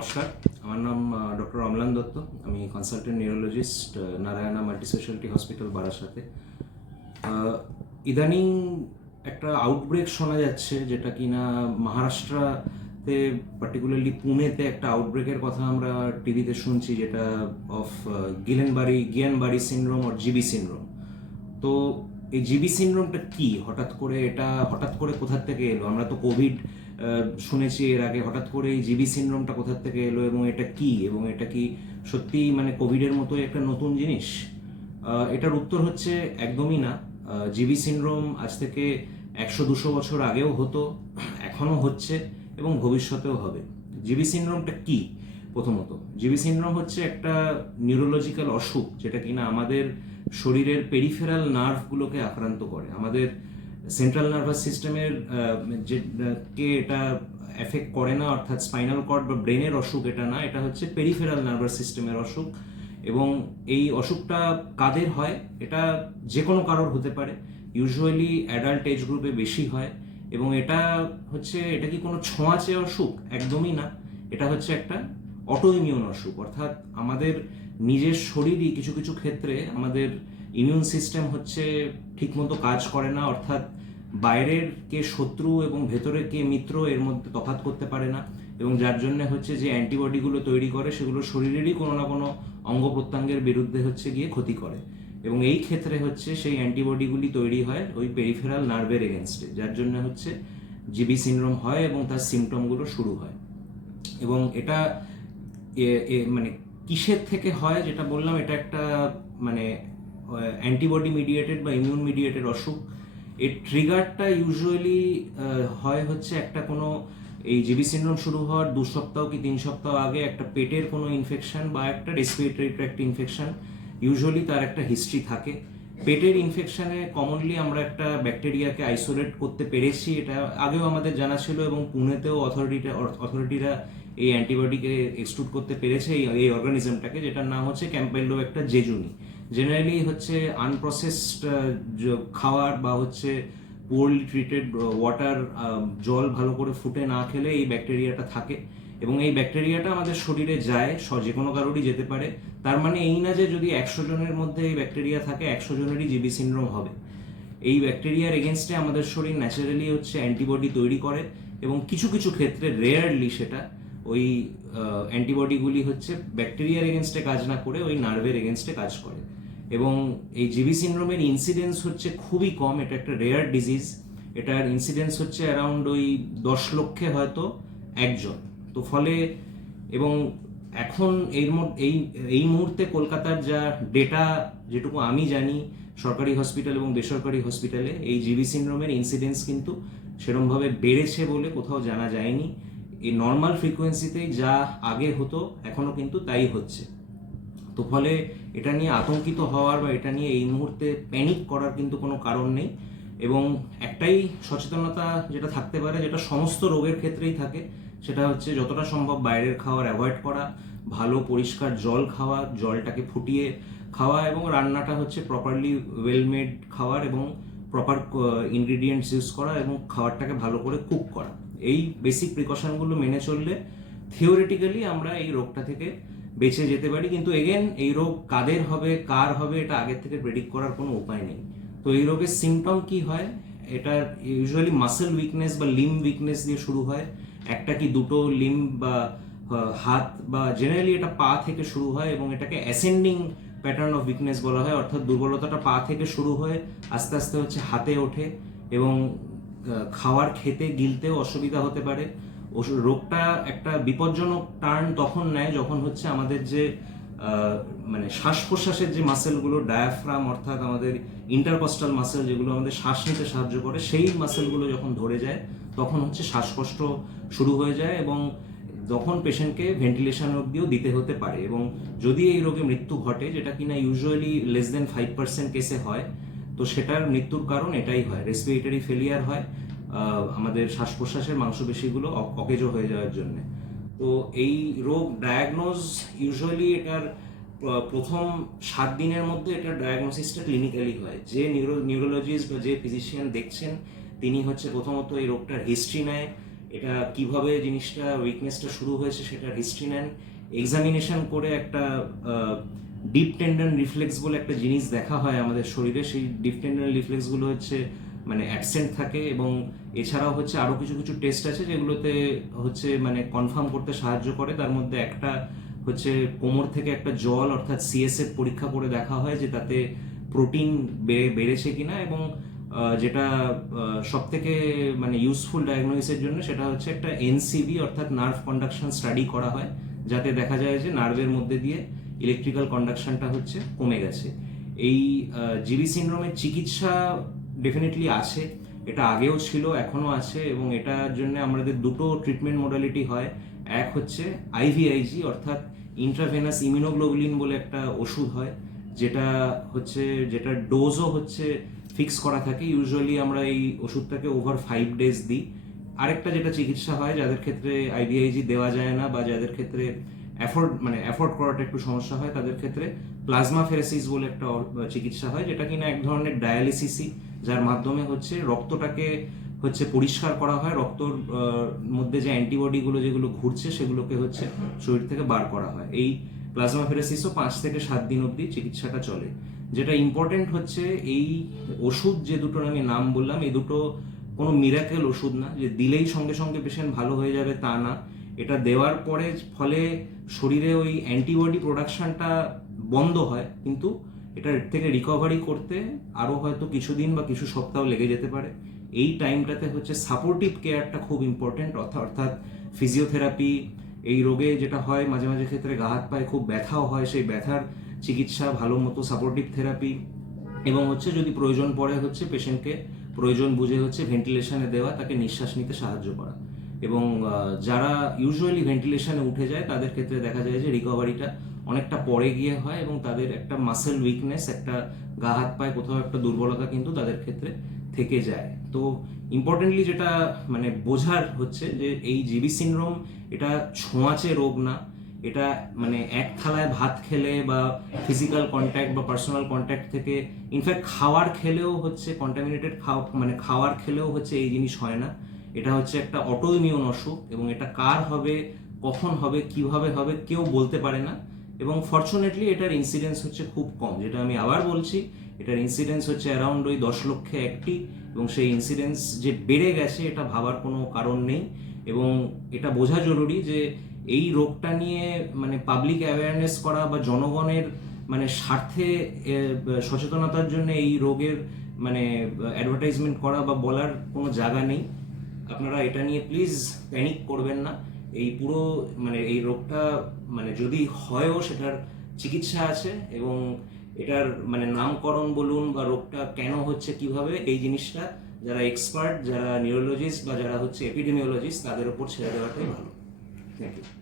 নমস্কার। আমার নাম ডক্টর অমলান দত্ত। আমি consultant neurologist Narayana multi speciality hospital বারাসাতে ইদানিং একটা আউটব্রেক শোনা যাচ্ছে যেটা কিনা মহারাষ্ট্রতে পার্টিকুলারলি পুনেতে একটা আউটব্রেকের কথা আমরা টিভিতে শুনছি যেটা of Guillain Barre Guillain Barre syndrome R GB syndrome তো এই জিবি সিনড্রোমটা কি? হঠাৎ করে এটা, হঠাৎ করে কোথার থেকে এলো? আমরা তো কোভিড শুনেছি এর আগে হঠাৎ করে এই জিবি সিনড্রোমটা কোথা থেকে এলো এবং এটা কি? এবং এটা কি সত্যি মানে কোভিডের মতোই একটা নতুন জিনিস? এটার উত্তর হচ্ছে একদমই না। জিবি সিনড্রোম আজ থেকে একশো দুশো বছর আগেও হতো এখনও হচ্ছে এবং ভবিষ্যতেও হবে। জিবি সিনড্রোমটা কি? প্রথমত, জিবি সিনড্রোম হচ্ছে একটা নিউরোলজিক্যাল অসুখ যেটা কিনা আমাদের শরীরের পেরিফেরাল নার্ভগুলোকে আক্রান্ত করে। আমাদের সেন্ট্রাল নার্ভাস সিস্টেমের যে কে এটা এফেক্ট করে না, অর্থাৎ স্পাইনাল কর্ড বা ব্রেনের অসুখ এটা না, এটা হচ্ছে পেরিফেরাল নার্ভাস সিস্টেমের অসুখ। এবং এই অসুখটা কাদের হয়? এটা যে কোনো কারোর হতে পারে। ইউজুয়ালি অ্যাডাল্ট এজ গ্রুপে বেশি হয়। এবং এটা হচ্ছে, এটা কি কোনো ছোঁয়াচে অসুখ? একদমই না। এটা হচ্ছে একটা অটো ইমিউন অসুখ। অর্থাৎ আমাদের নিজের শরীরই কিছু কিছু ক্ষেত্রে আমাদের ইমিউন সিস্টেম হচ্ছে ঠিকমতো কাজ করে না, অর্থাৎ বাইরের কে শত্রু এবং ভেতরের কে মিত্র এর মধ্যে তফাৎ করতে পারে না এবং যার জন্য হচ্ছে যে অ্যান্টিবডিগুলো তৈরি করে সেগুলো শরীরেরই কোনো না কোনো অঙ্গ প্রত্যঙ্গের বিরুদ্ধে হচ্ছে গিয়ে ক্ষতি করে। এবং এই ক্ষেত্রে হচ্ছে সেই অ্যান্টিবডিগুলি তৈরি হয় ওই পেরিফেরাল নার্ভের এগেনস্টে যার জন্য হচ্ছে জিবি সিনড্রোম হয় এবং তার সিমটমগুলো শুরু হয়। এবং এটা মানে কিসের থেকে হয় যেটা বললাম, এটা একটা মানে অ্যান্টিবডি মিডিয়েটেড বা ইমিউন মিডিয়েটেড অসুখ, এর ট্রিগারটা ইউজুয়ালি হয় হচ্ছে একটা কোনো, এই জিবি সিনড্রোম শুরু হওয়ার দু সপ্তাহ কি তিন সপ্তাহ আগে একটা পেটের কোনো ইনফেকশন বা একটা রেসপিরেটরি ট্র্যাক্ট ইনফেকশন ইউজুয়ালি তার একটা হিস্ট্রি থাকে। পেটের ইনফেকশনে কমনলি আমরা একটা ব্যাকটেরিয়াকে আইসোলেট করতে পেরেছি, এটা আগেও আমাদের জানা ছিল এবং পুনেতেও অথরিটিটা অথরিটিরা এই অ্যান্টিবডিকে এক্সক্লুড করতে পেরেছে এই অর্গানিজমটাকে যেটার নাম হচ্ছে ক্যাম্পাইলো একটা জেজুনি জেনারেলি হচ্ছে আনপ্রসেসড খাওয়ার বা হচ্ছে পোরলি ট্রিটেড ওয়াটার জল ভালো করে ফুটে না খেলে এই ব্যাকটেরিয়াটা থাকে। এবং এই ব্যাকটেরিয়াটা আমাদের শরীরে যায় যে কোনো কারোরই যেতে পারে। তার মানে এই না যে যদি একশো জনের মধ্যে এই ব্যাকটেরিয়া থাকে, একশো জনেরই জিবি সিনড্রোম হবে। এই ব্যাকটেরিয়ার এগেনস্টে আমাদের শরীর ন্যাচারালি হচ্ছে অ্যান্টিবডি তৈরি করে এবং কিছু কিছু ক্ষেত্রে রেয়ারলি সেটা ওই অ্যান্টিবডিগুলি হচ্ছে ব্যাকটেরিয়ার এগেনস্টে কাজ না করে, ওই নার্ভের এগেনস্টে কাজ করে। এবং এই জিবি সিনড্রোমের ইনসিডেন্স হচ্ছে খুবই কম, এটা একটা রেয়ার ডিজিজ এটার ইনসিডেন্স হচ্ছে অ্যারাউন্ড ওই দশ লক্ষে হয়তো একজন। তো ফলে এবং এখন এর এই এই মুহূর্তে কলকাতার যা ডেটা যেটুকু আমি জানি, সরকারি হসপিটাল এবং বেসরকারি হসপিটালে এই জিবি সিনড্রোমের ইনসিডেন্স কিন্তু সেরমভাবে বেড়েছে বলে কোথাও জানা যায়নি। এই নর্মাল ফ্রিকোয়েন্সিতেই যা আগে হতো এখনও কিন্তু তাই হচ্ছে। তো ফলে এটা নিয়ে আতঙ্কিত হওয়ার বা এটা নিয়ে এই মুহূর্তে প্যানিক করার কিন্তু কোনো কারণ নেই। এবং একটাই সচেতনতা যেটা থাকতে পারে, যেটা সমস্ত রোগের ক্ষেত্রেই থাকে, সেটা হচ্ছে যতটা সম্ভব বাইরের খাওয়ার অ্যাভয়েড করা, ভালো পরিষ্কার জল খাওয়া, জলটাকে ফুটিয়ে খাওয়া এবং রান্নাটা হচ্ছে প্রপারলি ওয়েলমেড খাওয়ার এবং প্রপার ইনগ্রিডিয়েন্টস ইউজ করা এবং খাবারটাকে ভালো করে কুক করা। এই বেসিক প্রিকশনগুলো মেনে চললে থিওরিটিক্যালি আমরা এই রোগটা থেকে বেঁচে যেতে পারি, কিন্তু এগেন এই রোগ কাদের হবে, কার হবে, এটা আগের থেকে প্রেডিক্ট করার কোনো উপায় নেই। তো এই রোগের সিমটম কি হয়? এটা ইউজুয়ালি মাসেল উইকনেস বা লিম উইকনেস দিয়ে শুরু হয়। একটা কি দুটো লিম বা হাত বা জেনারেলি এটা পা থেকে শুরু হয় এবং এটাকে অ্যাসেন্ডিং প্যাটার্ন অফ উইকনেস বলা হয়, অর্থাৎ দুর্বলতাটা পা থেকে শুরু হয়ে, আস্তে আস্তে হচ্ছে হাতে ওঠে এবং খাওয়ার খেতে গিলতেও অসুবিধা হতে পারে। ওষ- রোগটা একটা বিপজ্জনক টার্ন তখন নেয় যখন হচ্ছে আমাদের যে মানে শ্বাস প্রশ্বাসের যে মাসেলগুলো ডায়াফ্রাম অর্থাৎ আমাদের ইন্টারকস্টাল মাসেল যেগুলো আমাদের শ্বাস নিতে সাহায্য করে, সেই মাসেলগুলো যখন ধরে যায়, তখন হচ্ছে শ্বাসকষ্ট শুরু হয়ে যায় এবং তখন পেশেন্টকে ভেন্টিলেশন অব্দিও দিতে হতে পারে এবং যদি এই রোগে মৃত্যু ঘটে, যেটা কিনা usually less than five percent কেসে হয়, তো সেটার মৃত্যুর কারণ এটাই হয় রেসপিরেটরি ফেলিয়ার হয়। আমাদের শ্বাস প্রশ্বাসের মাংসপেশিগুলো অকেজো হয়ে যাওয়ার জন্য। তো এই রোগ ডায়াগনোজ ইউজুয়ালি এটার প্রথম সাত দিনের মধ্যে এটা ডায়াগনোসিসটা ক্লিনিক্যালি হয়। যে নিউরো নিউরোলজিস্ট বা যে ফিজিশিয়ান দেখছেন, তিনি হচ্ছে প্রথমত এই রোগটার হিস্ট্রি নেয়, এটা কীভাবে জিনিসটা উইকনেসটা শুরু হয়েছে সেটার হিস্ট্রি নেন। এক্সামিনেশন করে একটা ডিপ টেন্ডন রিফ্লেক্স বলে একটা জিনিস দেখা হয় আমাদের শরীরে, সেই ডিপ টেন্ডন রিফ্লেক্সগুলো হচ্ছে মানে অ্যাবসেন্ট থাকে এবং এছাড়াও হচ্ছে আরও কিছু কিছু টেস্ট আছে যেগুলোতে হচ্ছে মানে কনফার্ম করতে সাহায্য করে। তার মধ্যে একটা হচ্ছে কোমর থেকে একটা জল অর্থাৎ সিএসএফ পরীক্ষা করে দেখা হয় যে তাতে প্রোটিন বেড়ে বেড়েছে কিনা এবং যেটা সব থেকে মানে ইউজফুল ডায়াগনোসিসের জন্য সেটা হচ্ছে একটা এনসিবি অর্থাৎ নার্ভ কন্ডাকশন স্টাডি করা হয়। যাতে দেখা যায় যে নার্ভের মধ্যে দিয়ে ইলেকট্রিক্যাল কন্ডাকশনটা হচ্ছে কমে গেছে। এই জিবি সিনড্রোমের চিকিৎসা ডেফিনেটলি আছে। এটা আগেও ছিল এখনও আছে এবং এটার জন্য আমাদের দুটো ট্রিটমেন্ট মোডালিটি হয়। এক হচ্ছে আইভিআইজি অর্থাৎ ইন্ট্রাভেনাস ইমিউনোগ্লোবুলিন বলে একটা ওষুধ হয়, যেটা হচ্ছে যেটা ডোজও হচ্ছে ফিক্স করা থাকে। ইউজুয়ালি আমরা এই ওষুধটাকে ওভার ফাইভ ডেজ দিই। আরেকটা যেটা চিকিৎসা হয়, যাদের ক্ষেত্রে আইভিআইজি দেওয়া যায় না বা যাদের ক্ষেত্রে অ্যাফোর্ড মানে অ্যাফোর্ড করাটা একটু সমস্যা হয়, তাদের ক্ষেত্রে প্লাজমা ফেরেসিস বলে একটা চিকিৎসা হয়, যেটা কিনা এক ধরনের ডায়ালিসিসই যার মাধ্যমে হচ্ছে রক্তটাকে হচ্ছে পরিষ্কার করা হয়, রক্তর মধ্যে যে অ্যান্টিবডিগুলো যেগুলো ঘুরছে সেগুলোকে হচ্ছে শরীর থেকে বার করা হয়। এই প্লাজমা ফেরাসিসও পাঁচ থেকে সাত দিন অবধি চিকিৎসাটা চলে। যেটা ইম্পর্টেন্ট হচ্ছে এই ওষুধ যে দুটোর আমি নাম বললাম, এই দুটো কোনো মিরাকেল ওষুধ না, যে দিলেই সঙ্গে সঙ্গে পেশেন্ট ভালো হয়ে যাবে তা না। এটা দেওয়ার পরে, ফলে শরীরে ওই অ্যান্টিবডি প্রোডাকশনটা বন্ধ হয়, কিন্তু এটার থেকে রিকভারি করতে আরও হয়তো কিছুদিন বা কিছু সপ্তাহ লেগে যেতে পারে। এই টাইমটাতে হচ্ছে সাপোর্টিভ কেয়ারটা খুব ইম্পর্টেন্ট অর্থাৎ ফিজিওথেরাপি এই রোগে যেটা হয় মাঝে মাঝে ক্ষেত্রে গা হাত পায়ে খুব ব্যথাও হয়, সেই ব্যথার চিকিৎসা ভালো মতো সাপোর্টিভ থেরাপি এবং হচ্ছে যদি প্রয়োজন পড়ে হচ্ছে পেশেন্টকে প্রয়োজন বুঝে হচ্ছে ভেন্টিলেশনে দেওয়া, তাকে নিঃশ্বাস নিতে সাহায্য করা। এবং যারা ইউজুয়ালি ভেন্টিলেশনে উঠে যায়, তাদের ক্ষেত্রে দেখা যায় যে রিকভারিটা অনেকটা পরে গিয়ে হয় এবং তাদের একটা মাসেল উইকনেস একটা গা হাত পায়ে কোথাও একটা দুর্বলতা কিন্তু তাদের ক্ষেত্রে থেকে যায়। তো ইম্পর্টেন্টলি যেটা মানে বোঝার হচ্ছে যে এই জিবি সিনড্রোম এটা ছোঁয়াচে রোগ না। এটা মানে এক থালায় ভাত খেলে বা ফিজিক্যাল কন্ট্যাক্ট বা পার্সোনাল কন্ট্যাক্ট থেকে ইনফ্যাক্ট খাওয়ার খেলেও হচ্ছে কন্টামিনেটেড খাওয়া মানে খাওয়ার খেলেও হচ্ছে এই জিনিস হয় না। এটা হচ্ছে একটা অটো ইমিউন অসুখ এবং এটা কার হবে, কখন হবে, কীভাবে হবে, কেউ বলতে পারে না। এবং ফর্চুনেটলি এটার ইনসিডেন্স হচ্ছে খুব কম, যেটা আমি আবার বলছি, এটার ইনসিডেন্স হচ্ছে অ্যারাউন্ড ওই দশ লক্ষে একটি এবং সেই ইনসিডেন্স যে বেড়ে গেছে এটা ভাবার কোনো কারণ নেই। এবং এটা বোঝা জরুরি যে এই রোগটা নিয়ে মানে পাবলিক অ্যাওয়ারনেস করা বা জনগণের মানে স্বার্থে সচেতনতার জন্য এই রোগের মানে অ্যাডভার্টাইজমেন্ট করা বা বলার কোনো জায়গা নেই। আপনারা এটা নিয়ে প্লিজ প্যানিক করবেন না। এই পুরো মানে এই রোগটা মানে যদি হয়ও সেটার চিকিৎসা আছে এবং এটার মানে নামকরণ বলুন বা রোগটা কেন হচ্ছে কীভাবে, এই জিনিসটা যারা এক্সপার্ট যারা নিউরোলজিস্ট বা যারা হচ্ছে এপিডেমিওলজিস্ট তাদের উপর ছেড়ে দেওয়াটাই ভালো। Thank you